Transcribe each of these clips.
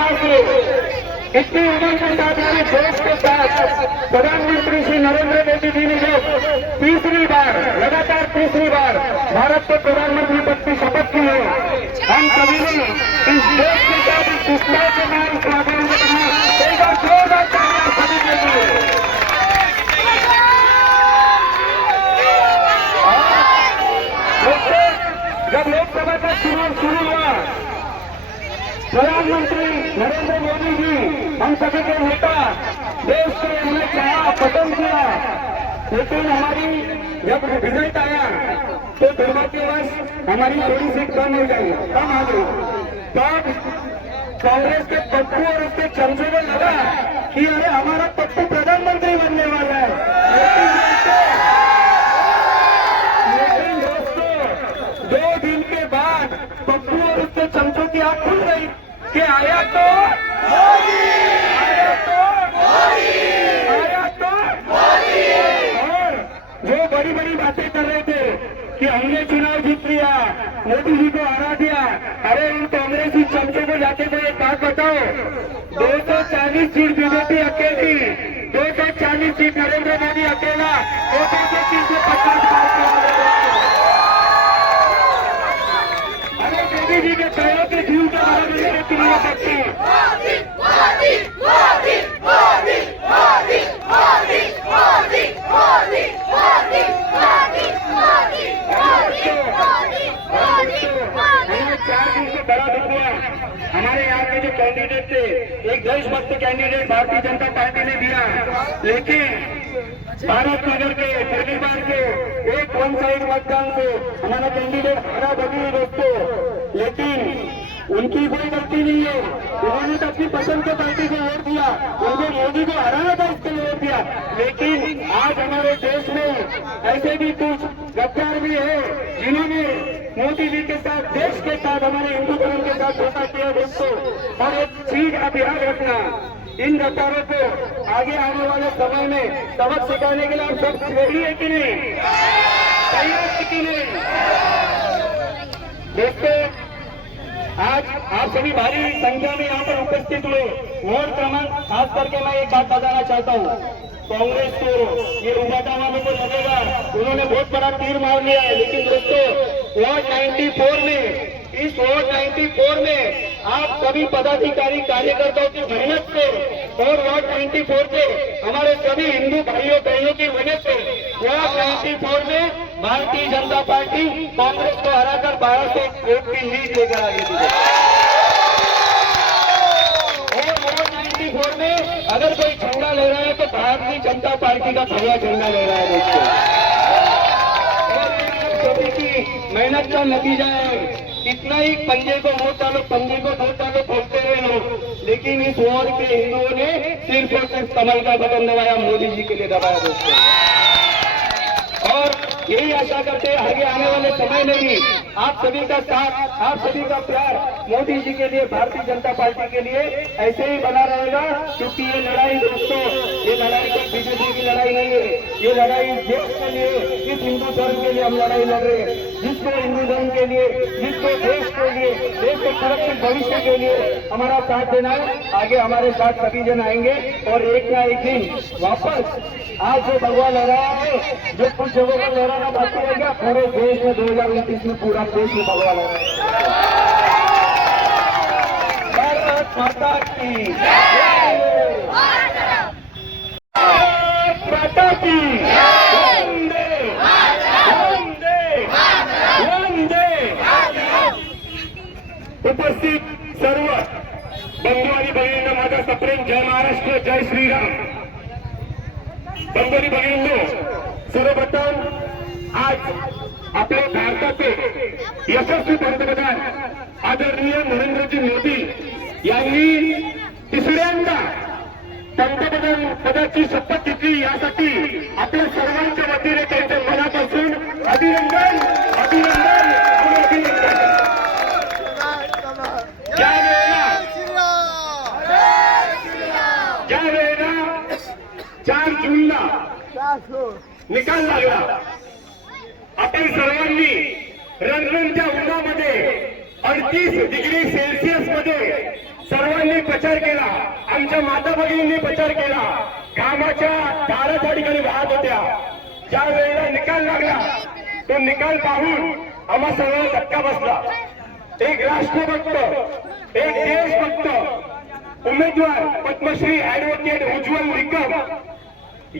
विश्वास है, इतनी उम्र के साथ हमारे देश के साथ प्रधानमंत्री श्री नरेंद्र मोदी जी ने जो तीसरी बार लगातार तीसरी बार भारत के प्रधानमंत्री पद की शपथ की है, हम सभी ने इस देश के साथ इस विश्वास के नाम इस आंदोलन को करना एक बार जोरदार तालियां सभी के लिए। जब लोकसभा का चुनाव शुरू हुआ, प्रधानमंत्री नरेंद्र मोदी जी हम सभी के नेता देश के हमने चाहा पसंद किया, लेकिन हमारी जब रिजल्ट आया तो दुर्भाग्यवश हमारी थोड़ी सीट कम हो गई, कम आ गई। तब कांग्रेस के पप्पू और उसके चमचे को लगा कि अरे हमारा पप्पू प्रधानमंत्री बनने वाला है, लेकिन दोस्तों 2 दिन के बाद पप्पू और उसके चमचों की आंख खुल गई कि आया तो मोदी, आया तो मोदी, आया तो मोदी। और जो बड़ी बड़ी बातें कर रहे थे कि हमने चुनाव जीत लिया, मोदी जी को हरा दिया, अरे उन कांग्रेसी चमचों को जाके कोई एक बात बताओ, 240 सीट बीजेपी अकेली, 240 सीट नरेंद्र मोदी अकेला, 230 से 50 अरे मोदी जी के पैरों के जीव के बारे में तुम्हारा पक्ष हमारे यहाँ के जो कैंडिडेट थे, एक देशभक्त कैंडिडेट भारतीय जनता पार्टी ने दिया, लेकिन भारत नगर के परिवार के एक वन साइड मतदान से हमारा कैंडिडेट हारा बनी दोस्तों, लेकिन उनकी कोई गलती नहीं है, उन्होंने तो अपनी पसंद के पार्टी को वोट दिया, उनको मोदी को हराना था इसके लिए वोट दिया। लेकिन आज हमारे देश में ऐसे भी कुछ गद्दार भी है जिन्होंने मोदी जी के साथ, देश के साथ, हमारे हिंदू धर्म के साथ धोखा किया दोस्तों। और एक चीज आप याद रखना, इन गद्दारों को आगे आने वाले समय में सबक सिखाने के लिए आप सब रेडी है कि नहीं, तैयार है कि नहीं दोस्तों। आज आप सभी भारी संख्या में यहाँ पर उपस्थित हुए, वोट क्रमांक खास करके मैं एक बात बताना चाहता हूँ, कांग्रेस को ये उबाटा वालों को लगेगा उन्होंने बहुत बड़ा तीर मार लिया है, लेकिन दोस्तों वोट 94 में, इस वोट 94 में आप सभी पदाधिकारी कार्यकर्ताओं की मेहनत से और वोट 94 से हमारे सभी हिंदू भाइयों बहनों की वजह से वोट 94 में भारतीय जनता पार्टी कांग्रेस को हराकर 1200 वोट की लीड लेकर आ गई। और वोट 94 में अगर कोई झंडा ले रहा है तो भारतीय जनता पार्टी का भगवा झंडा ले रहा है दोस्तों। और सभी की मेहनत का नतीजा है, इतना ही पंजे को वोट डालो, पंजे को वोट डालो बोलते रहे लोग, लेकिन इस वोट के हिंदुओं ने सिर्फ और सिर्फ कमल का बटन दबाया, मोदी जी के लिए दबाया दोस्तों। और यही आशा करते हैं आगे आने वाले समय में भी आप सभी का साथ, आप सभी का प्यार मोदी जी के लिए, भारतीय जनता पार्टी के लिए ऐसे ही बना रहेगा, क्योंकि ये लड़ाई दोस्तों, ये लड़ाई कोई बीजेपी की लड़ाई नहीं है, ये लड़ाई देश के लिए, इस हिंदू धर्म के लिए हम लड़ाई लड़ रहे हैं। जिसको हिंदू धर्म के लिए, जिसको देश के लिए, देश के सुरक्षित भविष्य के लिए हमारा साथ देना है, आगे हमारे साथ सभी जन आएंगे और एक ना एक दिन वापस आज जो भगवा लहरा है, जो कुछ जगहों पर लहराना बाकी रह गया, पूरे देश में 2029 में पूरा देश में भगवा लहरा। भारत माता की जय, माता की वंदे वंदे वंदे। उपस्थित सर्व बंधू आणि भगिनींना माझा सप्रेम जय महाराष्ट्र, जय श्रीराम। बंधू आणि भगिनींनो, सर्वप्रथम आज आपल्या भारताचे यशस्वी पंतप्रधान आदरणीय नरेंद्रजी मोदी यांनी तिसऱ्यांदा पंतप्रधान पदाची शपथ घेतली, यासाठी आपल्या सर्वांच्या वतीने त्यांच्या मनापासून अभिनंदन अभिनंदन आणि अभिनंदन। ज्या वेळेला 4 जूनला निकाल लागला, आपण सर्वांनी रणरणच्या उन्हामध्ये 38 डिग्री सेल्सिअस मध्ये सर्वांनी प्रचार केला, आमच्या माता भगिनींनी प्रचार केला, कामाच्या धारा त्या ठिकाणी वाहत होत्या. ज्या वेळेला निकाल लागला तो निकाल पाहून आम्हा सगळ्यांना धक्का बसला. एक राष्ट्रभक्त, एक देशभक्त उमेदवार पद्मश्री ऍडव्होकेट उज्ज्वल निकम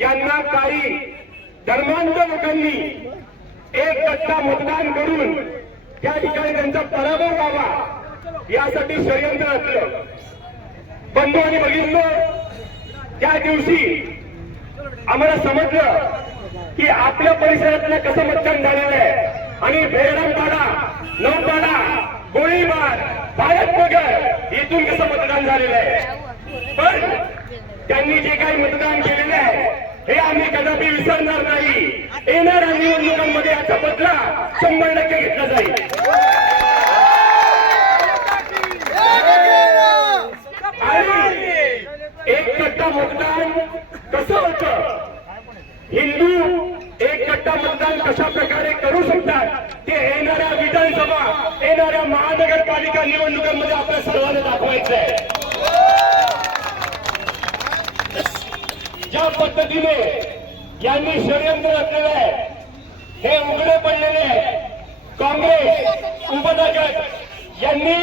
यांना काही धर्मांध लोकांनी एक गट्टा मतदान करून त्या ठिकाणी त्यांचा पराभव व्हावा यासाठी षडयंत्र रचलं. बंधू आणि भगिनींनो, त्या दिवशी आम्हाला समजलं की आपल्या परिसरातलं कसं मतदान झालेलं आहे आणि भेरडपाडा, नौपाडा, गोळीबार, भारतनगर येथून कसं मतदान झालेलं आहे. पण त्यांनी जे काही मतदान केलेलं आहे हे आम्ही कदापि विसरणार नाही. येणाऱ्या निवडणुकांमध्ये याचा बदला 100% घेतला जाईल. आणि एक गट्टा मतदान कसं होतं, हिंदू एक गट्टा मतदान कशा प्रकारे करू शकतात ते येणाऱ्या विधानसभा, येणाऱ्या महानगरपालिका निवडणुकांमध्ये आपल्या सर्वांना दाखवायचं आहे. ज्या पद्धतीने यांनी षडयंत्र रचलेलं आहे हे उघडे पडलेले आहे. काँग्रेस उपनायक यांनी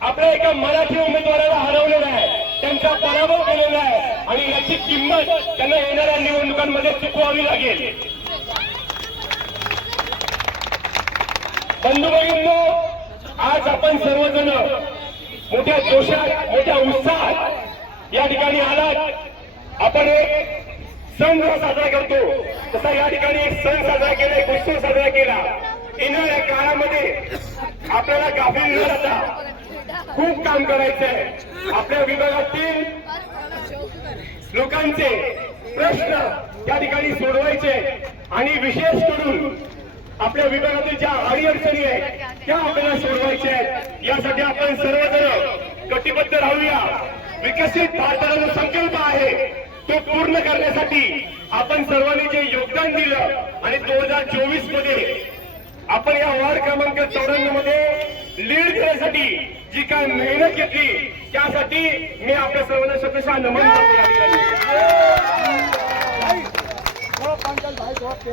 आपल्या एका मराठी उमेदवाराला हरवलेला आहे, त्यांचा पराभव केलेला आहे आणि याची किंमत त्यांना येणाऱ्या निवडणुकांमध्ये चुकवावी लागेल. बंधू भगिनींनो, आज आपण सर्वजण मोठ्या जोशात, मोठ्या उत्साहात या ठिकाणी आलात. आपण एक सण साजरा करतो तसा या ठिकाणी एक सण साजरा केला, एक उत्सव साजरा केला. येणाऱ्या काळामध्ये आपल्याला गाफील न राहता खूप काम करायचंय. आपल्या विभागातील लोकांचे प्रश्न त्या ठिकाणी सोडवायचे आणि विशेष करून आपल्या विभागातील ज्या अडीअडचणी आहेत त्या आपल्याला सोडवायच्या आहेत. यासाठी आपण सर्वजण कटिबद्ध राहूया. विकसित भारताचा जो संकल्प आहे तो पूर्ण करण्यासाठी आपण सर्वांनी जे योगदान दिलं आणि 2024 मध्ये आपण या वार्ड क्रमांक 94 मध्ये लीड करण्यासाठी जी काय मेहनत घेतली त्यासाठी मी आपल्या सर्वांना शतशः नमन करतो या ठिकाणी.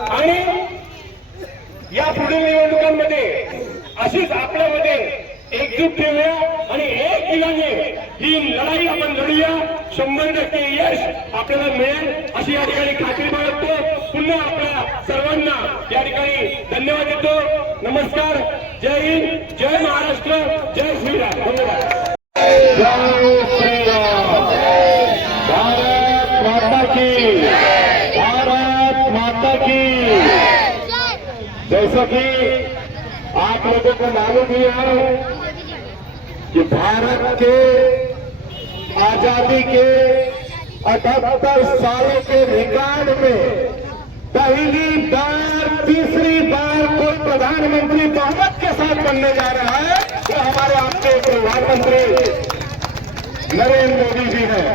आणि या पुढील निवडणुकांमध्ये अशीच आपल्यामध्ये एकजूट ठेवूया आणि एक दिलाने ही लढाई आपण लढूया. 100% यश आपल्याला मिळेल अशी या ठिकाणी खात्री बाळगतो. पुन्हा आपल्या सर्वांना या ठिकाणी धन्यवाद देतो. नमस्कार. जय हिंद, जय महाराष्ट्र, जय श्रीराम. धन्यवाद. जय श्रीराम. भारत माता की, भारत माता की. जैसा कि आप लोगों को मालूम ही है कि भारत के आजादी के 78 सालों के रिकॉर्ड में पहली बार, तीसरी बार कोई प्रधानमंत्री बहुमत के साथ बनने जा रहा है तो हमारे आपके प्रधानमंत्री नरेंद्र मोदी जी हैं.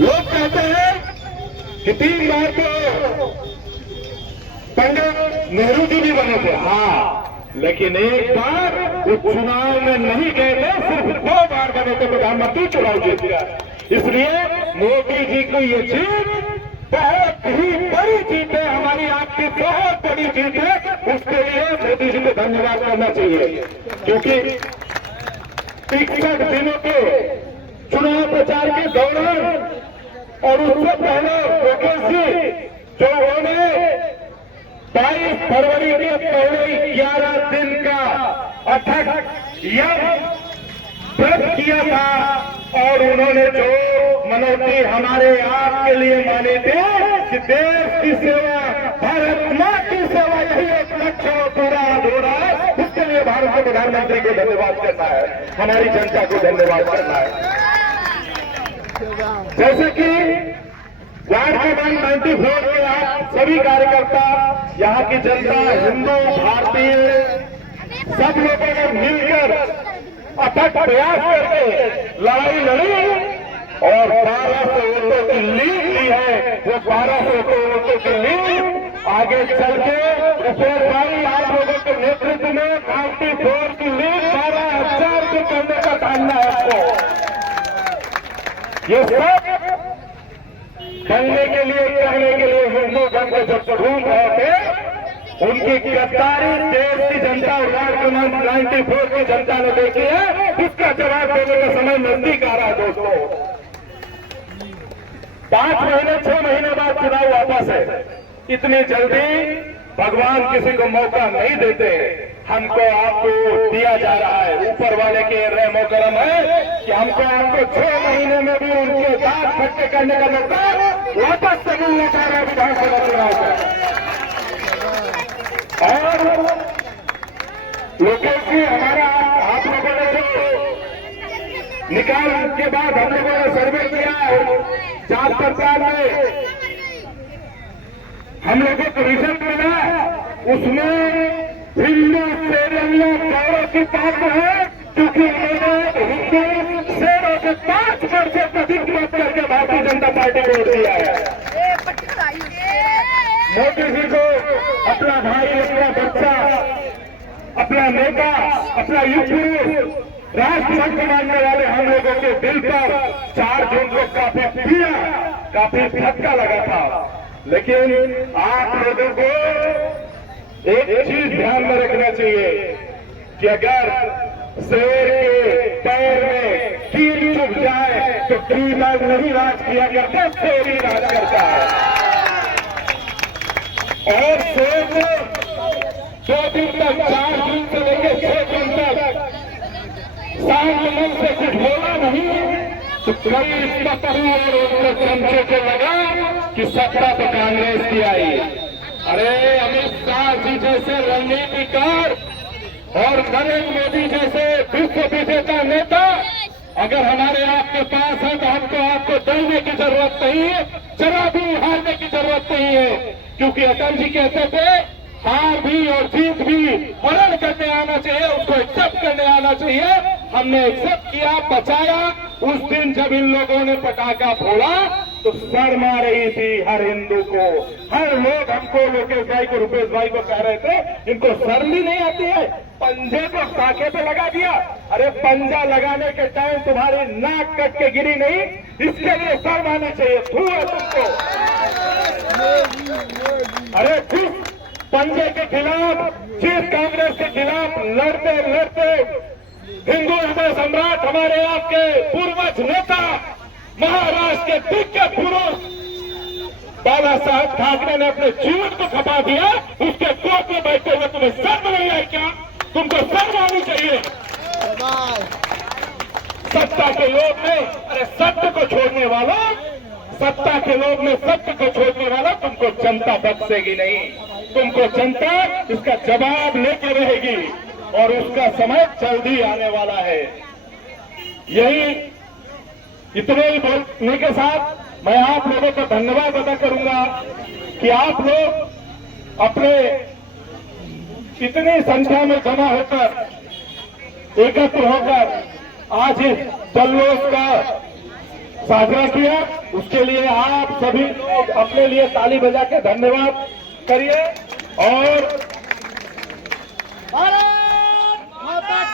लोग कहते हैं कि 3 बार तो पंडित नेहरू जी भी बने थे, हाँ, लेकिन एक बार वो चुनाव में नहीं गए थे, सिर्फ 2 बार बने थे प्रधानमंत्री, चुनाव जीत गया. इसलिए मोदी जी को ये जीत बहुत ही बड़ी जीत है, हमारी आपकी बहुत बड़ी जीत है. उसके लिए मोदी जी को धन्यवाद करना चाहिए, क्योंकि 61 दिनों के चुनाव प्रचार के दौरान और उससे पहले योगेश जी जो उन्होंने 22 फरवरी के पहले 11 दिन का अथक व्रत किया था और उन्होंने जो मनौती हमारे आपके लिए माने थे कि देश की सेवा, भारत माँ की सेवा, यही एक लक्ष्य और पूरा अधूरा है. उसके लिए भारत के प्रधानमंत्री को धन्यवाद करना है, हमारी जनता को धन्यवाद करना है. जैसे कि वार्ड क्रमांक 94 के आप सभी कार्यकर्ता, यहाँ की जनता, हिंदू, भारतीय, सब लोगों ने मिलकर अथक प्रयास करके लड़ाई लड़ी और 1200 वोटों की लीड ली है. वो 1200 वोटों की लीड आगे चल के रुपेश भाई आप लोगों के नेतृत्व में 94 की लीड 12,000 की करने का टालना है आपको. ये सब बनने के लिए करने के लिए हिंदू धर्म को जब ढूंढ रहे थे, उनकी गद्दारी देश की जनता और राष्ट्र 94 की जनता ने देखी है। उसका जवाब देने का समय नजदीक आ रहा है दोस्तों। 5 महीने 6 महीने बाद चुनाव वापस है। इतनी जल्दी भगवान किसी को मौका नहीं देते। हमको आपको दिया जा रहा है, ऊपर वाले के रहमो करम है कि हमको आपको 6 महीने में भी उनके दांत खट्टे करने का मौका वापस से मिलना चाह रहा है विधानसभा चुनाव में। और लोकेश जी, हमारा आप लोगों ने जो निकाल के बाद हम लोगों ने सर्वे किया, जांच पड़ताल में हम लोगों को रिजल्ट मिला, उसमें हिंदू शेरनिया गौरव की बात है, क्योंकि उन्होंने हिंदू शेरों से 5% अधिक मत करके भारतीय जनता पार्टी को वोट दिया है। मोदी जी को अपना भाई, अपना बच्चा, अपना नेता, अपना युवा, राष्ट्रभक्त मानने वाले हम लोगों के दिल पर 4 जून को काफी धक्का लगा था। लेकिन आप लोगों को एक चीज ध्यान में रखना चाहिए कि अगर शेर के पैर में कील चुभ जाए तो कीमत नहीं राज किया करता, शेर ही राज करता है। और शेर को 2 दिन तक, 4 जून से लेकर 6 जून तक शांत मन से कुछ बोला नहीं, तो कई पतरू और उनके चमचे को लगा कि सत्ता तो कांग्रेस की आई। अरे अमित शाह जी जैसे रणनीतिकार और नरेंद्र मोदी जैसे विश्व विजेता नेता अगर हमारे आपके पास है तो हमको आपको डरने की जरूरत नहीं है, जरा भी हारने की जरूरत नहीं है। क्योंकि अटल जी कहते थे हार भी और जीत भी वर्ण करने आना चाहिए, उसको एक्सेप्ट करने आना चाहिए। हमने एक्सेप्ट किया, बचाया। उस दिन जब इन लोगों ने पटाखा फोड़ा तो शर्म आ रही थी हर हिंदू को। हर लोग हमको, लोकेश भाई को, रुपेश भाई को कह रहे थे इनको शर्म भी नहीं आती है, पंजे को साखे पे लगा दिया। अरे पंजा लगाने के टाइम तुम्हारी नाक कट के गिरी नहीं, इसके लिए शर्म आनी चाहिए। धू है तुमको। अरे जिस पंजे के खिलाफ, जिस कांग्रेस के खिलाफ लड़ते लड़ते हिंदू हृदय सम्राट हमारे आपके पूर्वज नेता, महाराष्ट्र के दिग्गज पुरुष बाला साहब ठाकरे ने अपने जीवन को खपा दिया, उसके कोर्ट में बैठे हुए तुम्हें शर्म नहीं आई क्या? तुमको शर्म आनी चाहिए। सत्ता के लोग में, अरे सत्य को छोड़ने वाला, सत्ता के लोग में सत्य को छोड़ने वाला तुमको जनता बख्शेगी नहीं। तुमको जनता इसका जवाब लेके रहेगी और उसका समय जल्दी आने वाला है। यही इतने ही बोलने के साथ मैं आप लोगों का धन्यवाद अदा करूंगा कि आप लोग अपने इतनी संख्या में जमा होकर, एकत्र होकर आज इस जल्लोष का साझा किया। उसके लिए आप सभी लोग अपने लिए ताली बजा के धन्यवाद करिए। और